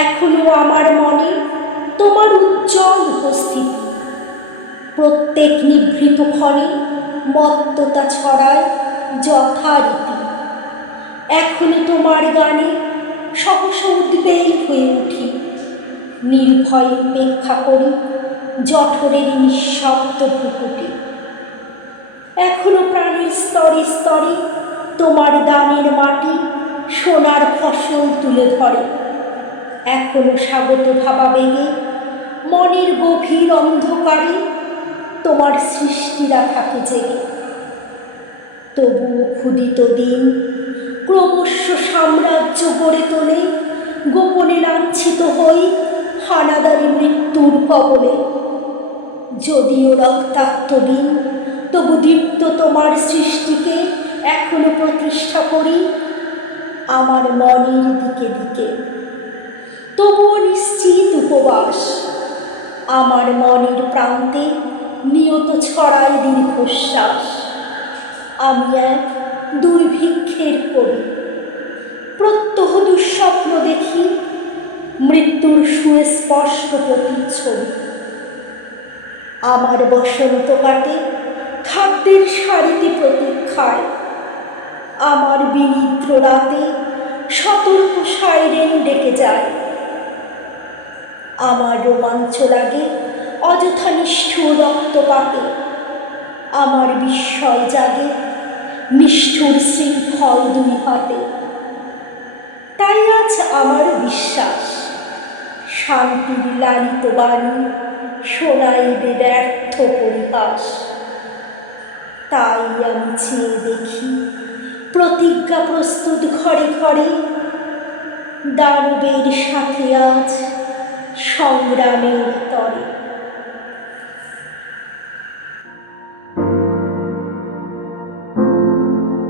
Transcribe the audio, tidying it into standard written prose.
এখনো আমার মনে তোমার উজ্জ্বল উপস্থিতি, প্রত্যেক নিভৃত ক্ষণে মত্ততা ছড়ায় যথারীতি। এখনো তোমার গানে সহসা উদ্বেগ হয়ে উঠি, নির্ভয়ে উপেক্ষা করি জঠরের নিঃশব্দ ভ্রুকুটি। এখনো প্রাণের স্তরে স্তরে তোমার দানের মাটি সোনার ফসল তুলে ধরে। এখনো স্বাগত ভাবাবেগে মনের গভীর অন্ধকারে তোমার সৃষ্টিরা থাকে জেগে। তবুও ক্ষুদিত দিন ক্রমশ সাম্রাজ্য গড়ে তোলে, গোপনে লাঞ্ছিত হই হানাদারি মৃত্যুর কবলে। যদিও রক্তাক্ত দিন তবু দীপ্ত তোমার সৃষ্টিকে এখনো প্রতিষ্ঠা করি আমার মনের দিকে দিকে। তবুও নিশ্চিত উপবাস আমার মনের প্রান্তে নিয়ত ছড়ায় দীর্ঘশ্বাস। আমি এক দুর্ভিক্ষের কবি, প্রত্যহ দুঃস্বপ্ন দেখি মৃত্যুর সুস্পষ্ট প্রতিচ্ছবি। আমার বসন্ত কাটে খাদ্যের সারিতে প্রতীক্ষায়, আমার বিনিদ্র রাতে সতর্ক সাইরেন ডেকে যায়। আমার রোমাঞ্চ লাগে অযথা নিষ্ঠুর রক্তপাতে, আমার বিস্ময় জাগে নিষ্ঠুর শৃঙ্খল দুই হাতে। তাই আজ আমার বিশ্বাস শান্তির লালিত বাণী শোনাইবে ব্যর্থ পরিহাস। তাই আমি চেয়ে দেখি প্রতিজ্ঞা প্রস্তুত ঘরে ঘরে, দানবের সাথে আজ সংগ্রামের তরে।